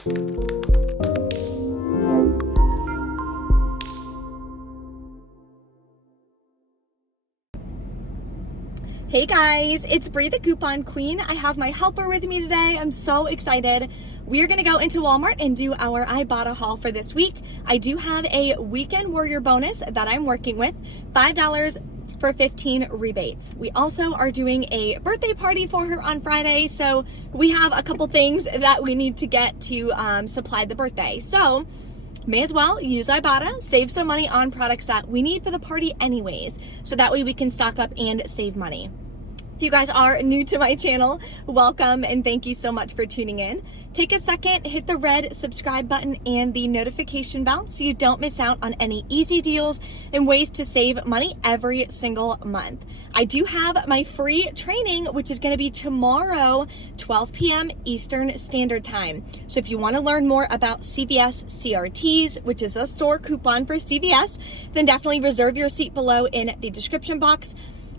Hey guys, it's Bree the Coupon Queen. I have my helper with me today. I'm so excited. We are gonna go into Walmart and do our Ibotta haul for this week. I do have a weekend warrior bonus that I'm working with, $5 for 15 rebates. We also are doing a birthday party for her on Friday, so we have a couple things that we need to get to supply the birthday. So may as well use Ibotta, save some money on products that we need for the party anyways, so that way we can stock up and save money. If you guys are new to my channel, welcome and thank you so much for tuning in. Take a second, hit the red subscribe button and the notification bell so you don't miss out on any easy deals and ways to save money every single month. I do have my free training, which is going to be tomorrow, 12 p.m. Eastern Standard Time. So if you want to learn more about CVS CRTs, which is a store coupon for CVS, then definitely reserve your seat below in the description box.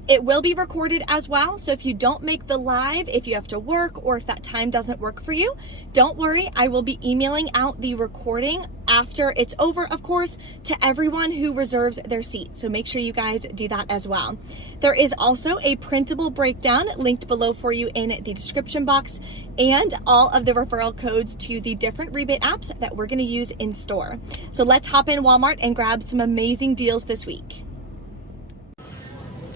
It will be recorded as well, so if you don't make the live, if you have to work or if that time doesn't work for you, don't worry. I will be emailing out the recording after it's over, of course, to everyone who reserves their seat. So make sure you guys do that as well. There is also a printable breakdown linked below for you in the description box and all of the referral codes to the different rebate apps that we're going to use in store. So let's hop in Walmart and grab some amazing deals this week.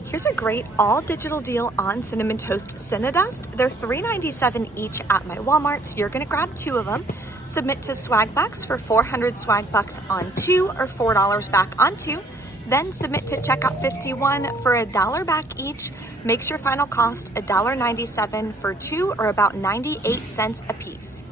Here's a great all digital deal on Cinnamon Toast Cinnadust. They're $3.97 each at my Walmart, so you're gonna grab 2 of them. Submit to Swagbucks for 400 Swagbucks on 2 or $4 back on 2. Then submit to Checkout 51 for $1 back each. Makes your final cost $1.97 for 2 or about 98 cents a piece.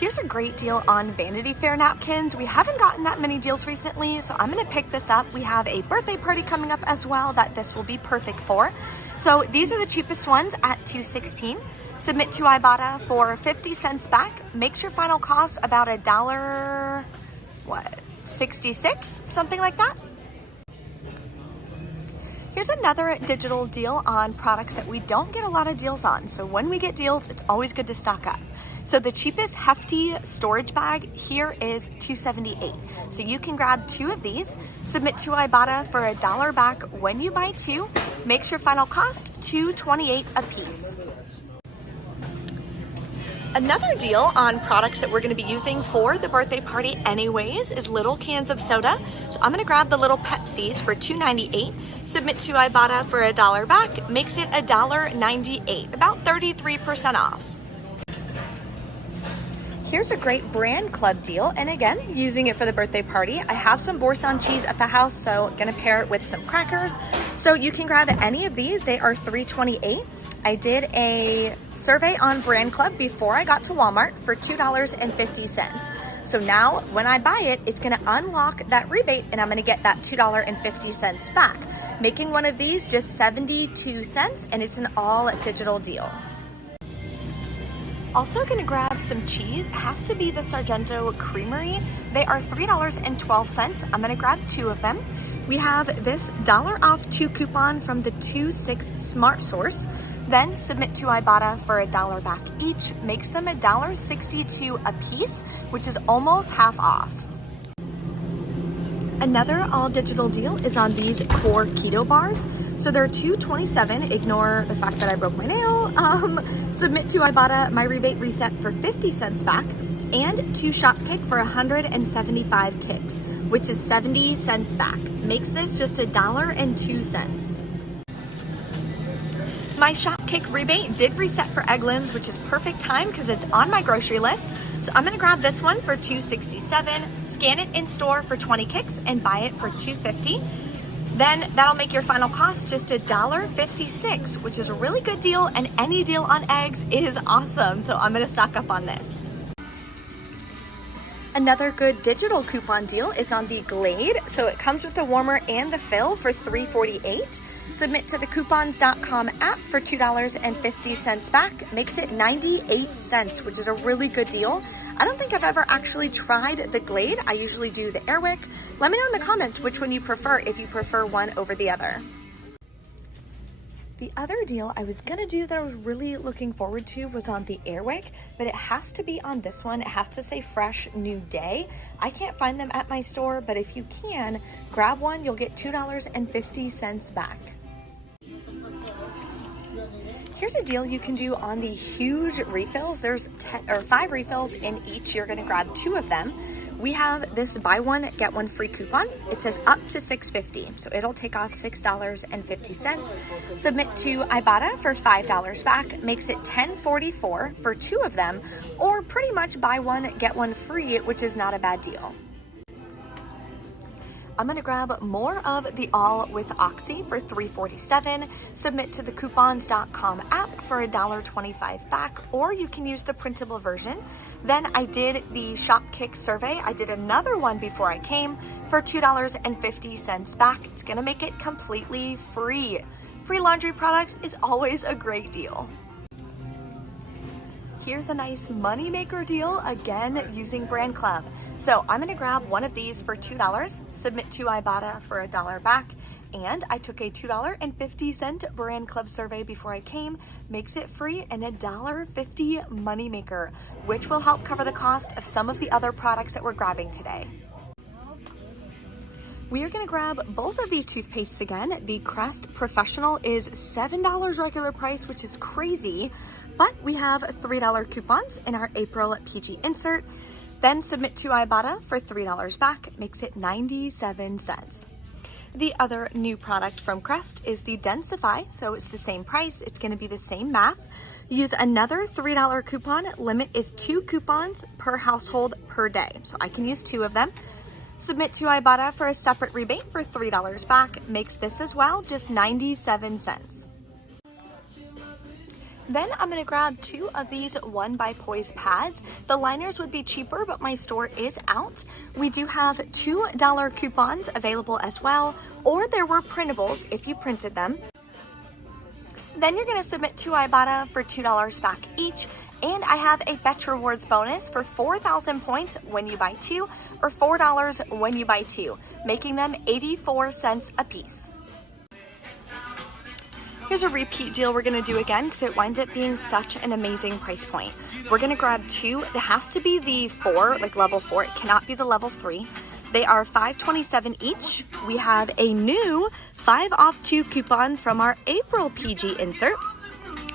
Here's a great deal on Vanity Fair napkins. We haven't gotten that many deals recently, so I'm gonna pick this up. We have a birthday party coming up as well that this will be perfect for. So these are the cheapest ones at $2.16. Submit to Ibotta for 50 cents back. Makes your final cost about $1.66, something like that. Here's another digital deal on products that we don't get a lot of deals on. So when we get deals, it's always good to stock up. So the cheapest hefty storage bag here is $2.78. So you can grab 2 of these, submit to Ibotta for $1 back when you buy 2, makes your final cost $2.28 a piece. Another deal on products that we're gonna be using for the birthday party anyways is little cans of soda. So I'm gonna grab the little Pepsis for $2.98, submit to Ibotta for $1 back, makes it $1.98, about 33% off. Here's a great brand club deal, and again, using it for the birthday party. I have some Boursin cheese at the house, so gonna pair it with some crackers. So you can grab any of these. They are $3.28. I did a survey on brand club before I got to Walmart for $2.50. So now when I buy it, it's gonna unlock that rebate and I'm gonna get that $2.50 back. Making one of these just 72 cents, and it's an all digital deal. Also gonna grab some cheese. It has to be the Sargento Creamery. They are $3.12. I'm gonna grab 2 of them. We have this $1 off 2 coupon from the 2/6 Smart Source. Then submit to Ibotta for $1 back each. Makes them $1.62 a piece, which is almost half off. Another all digital deal is on these Core Keto bars. So they're $2.27. Ignore the fact that I broke my nail. Submit to Ibotta, my rebate reset for 50 cents back, and 2 shop kick for 175 kicks, which is 70 cents back. Makes this just $1.02. My shop kick rebate did reset for Eggland's, which is perfect time because it's on my grocery list. So I'm gonna grab this one for $2.67, scan it in store for 20 kicks and buy it for $2.50. Then that'll make your final cost just $1.56, which is a really good deal, and any deal on eggs is awesome. So I'm gonna stock up on this. Another good digital coupon deal is on the Glade. So it comes with the warmer and the fill for $3.48. Submit to the coupons.com app for $2.50 back. Makes it 98 cents, which is a really good deal. I don't think I've ever actually tried the Glade. I usually do the Airwick. Let me know in the comments which one you prefer, if you prefer one over the other. The other deal I was gonna do that I was really looking forward to was on the Airwick, but it has to be on this one. It has to say fresh new day. I can't find them at my store, but if you can, grab one, you'll get $2.50 back. Here's a deal you can do on the huge refills. There's 5 refills in each. You're gonna grab 2 of them. We have this buy one, get one free coupon. It says up to $6.50, so it'll take off $6.50. Submit to Ibotta for $5 back, makes it $10.44 for 2 of them, or pretty much buy one, get one free, which is not a bad deal. I'm gonna grab more of the All with Oxy for $3.47. Submit to the coupons.com app for $1.25 back, or you can use the printable version. Then I did the Shopkick survey. I did another one before I came for $2.50 back. It's gonna make it completely free. Free laundry products is always a great deal. Here's a nice moneymaker deal, again, using Brand Club. So I'm gonna grab one of these for $2, submit to Ibotta for $1 back, and I took a $2.50 Brand Club survey before I came, makes it free and $1.50 moneymaker, which will help cover the cost of some of the other products that we're grabbing today. We are gonna grab both of these toothpastes again. The Crest Professional is $7 regular price, which is crazy, but we have $3 coupons in our April PG insert. Then submit to Ibotta for $3 back, makes it 97 cents. The other new product from Crest is the Densify, so it's the same price, it's gonna be the same math. Use another $3 coupon, limit is 2 coupons per household per day, so I can use 2 of them. Submit to Ibotta for a separate rebate for $3 back, makes this as well just 97 cents. Then I'm gonna grab 2 of these One by Poise pads. The liners would be cheaper, but my store is out. We do have $2 coupons available as well, or there were printables if you printed them. Then you're gonna submit to Ibotta for $2 back each, and I have a Fetch Rewards bonus for 4,000 points when you buy 2, or $4 when you buy 2, making them 84 cents a piece. Here's a repeat deal we're gonna do again because it winds up being such an amazing price point. We're gonna grab 2. It has to be the 4, like level 4. It cannot be the level 3. They are $5.27 each. We have a new 5 off 2 coupon from our April PG insert.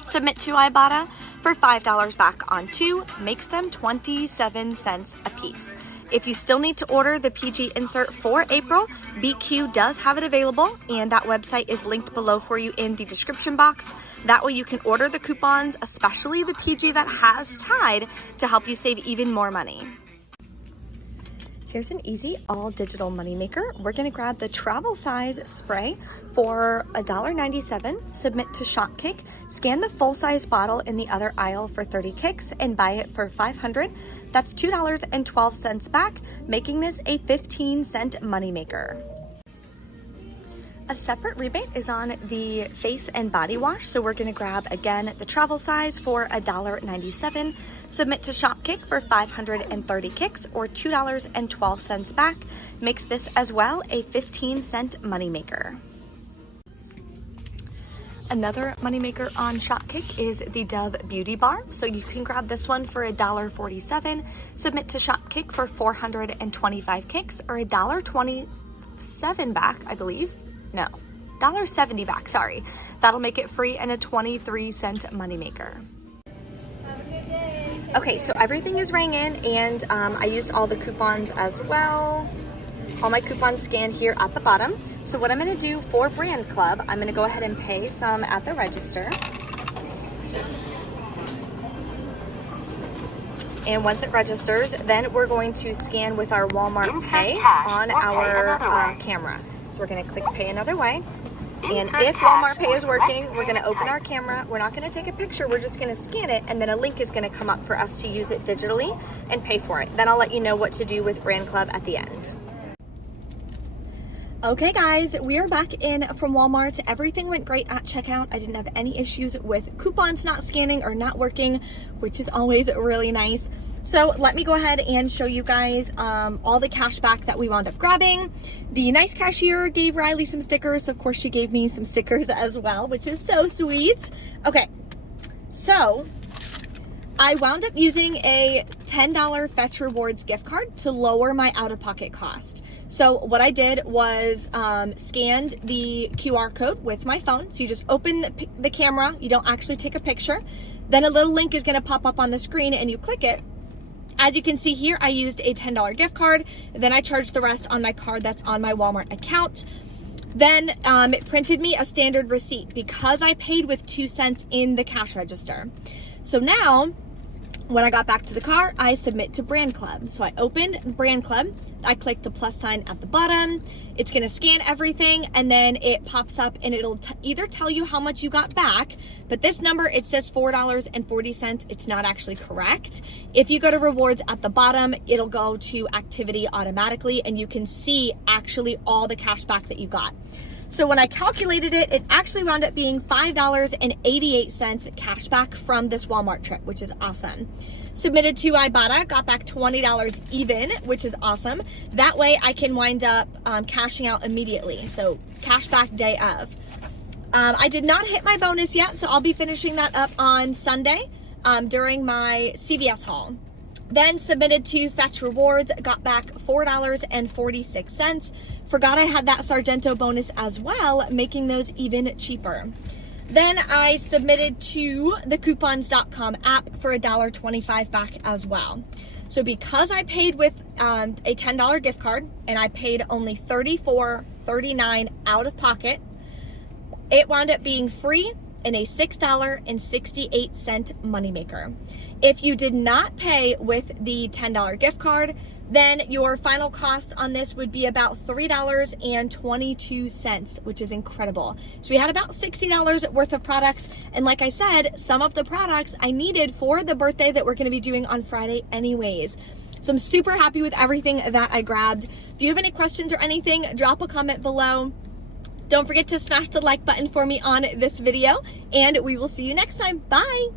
Submit to Ibotta for $5 back on 2, makes them 27 cents a piece. If you still need to order the PG insert for April, BQ does have it available, and that website is linked below for you in the description box. That way you can order the coupons, especially the PG that has Tide, to help you save even more money. Here's an easy all digital moneymaker. We're gonna grab the travel size spray for $1.97, submit to Shopkick, scan the full size bottle in the other aisle for 30 kicks, and buy it for $500. That's $2.12 back, making this a 15-cent moneymaker. A separate rebate is on the face and body wash, so we're gonna grab again the travel size for $1.97, submit to Shopkick for 530 kicks or $2.12 back, makes this as well a 15-cent moneymaker. Another moneymaker on Shopkick is the Dove Beauty Bar, so you can grab this one for $1.47, submit to Shopkick for 425 kicks or $1.27 back, I believe. No, $1.70 back, sorry. That'll make it free and a 23-cent moneymaker. Okay, so everything is rang in, and I used all the coupons as well. All my coupons scanned here at the bottom. So what I'm gonna do for Brand Club, I'm gonna go ahead and pay some at the register. And once it registers, then we're going to scan with our Walmart Pay on our camera. So we're gonna click Pay Another Way. And if Walmart Pay is working, we're gonna open our camera. We're not gonna take a picture, we're just gonna scan it, and then a link is gonna come up for us to use it digitally and pay for it. Then I'll let you know what to do with Brand Club at the end. Okay guys, we are back in from Walmart. Everything went great at checkout. I didn't have any issues with coupons not scanning or not working, which is always really nice. So let me go ahead and show you guys all the cash back that we wound up grabbing. The nice cashier gave Riley some stickers. So of course she gave me some stickers as well, which is so sweet. Okay, so I wound up using a $10 Fetch Rewards gift card to lower my out-of-pocket cost. So what I did was scanned the QR code with my phone. So you just open the camera, you don't actually take a picture. Then a little link is gonna pop up on the screen and you click it. As you can see here, I used a $10 gift card. Then I charged the rest on my card that's on my Walmart account. Then it printed me a standard receipt because I paid with 2 cents in the cash register. So now, when I got back to the car, I submit to Brand Club. So I opened Brand Club, I click the plus sign at the bottom, it's gonna scan everything, and then it pops up and it'll either tell you how much you got back, but this number, it says $4.40, it's not actually correct. If you go to rewards at the bottom, it'll go to activity automatically and you can see actually all the cash back that you got. So when I calculated it, it actually wound up being $5.88 cash back from this Walmart trip, which is awesome. Submitted to Ibotta, got back $20 even, which is awesome. That way I can wind up cashing out immediately. So cash back day of. I did not hit my bonus yet, so I'll be finishing that up on Sunday during my CVS haul. Then submitted to Fetch Rewards, got back $4.46. Forgot I had that Sargento bonus as well, making those even cheaper. Then I submitted to the coupons.com app for $1.25 back as well. So because I paid with a $10 gift card and I paid only $34.39 out of pocket, it wound up being free and a $6.68 moneymaker. If you did not pay with the $10 gift card, then your final cost on this would be about $3.22, which is incredible. So we had about $60 worth of products. And like I said, some of the products I needed for the birthday that we're gonna be doing on Friday anyways. So I'm super happy with everything that I grabbed. If you have any questions or anything, drop a comment below. Don't forget to smash the like button for me on this video, and we will see you next time. Bye.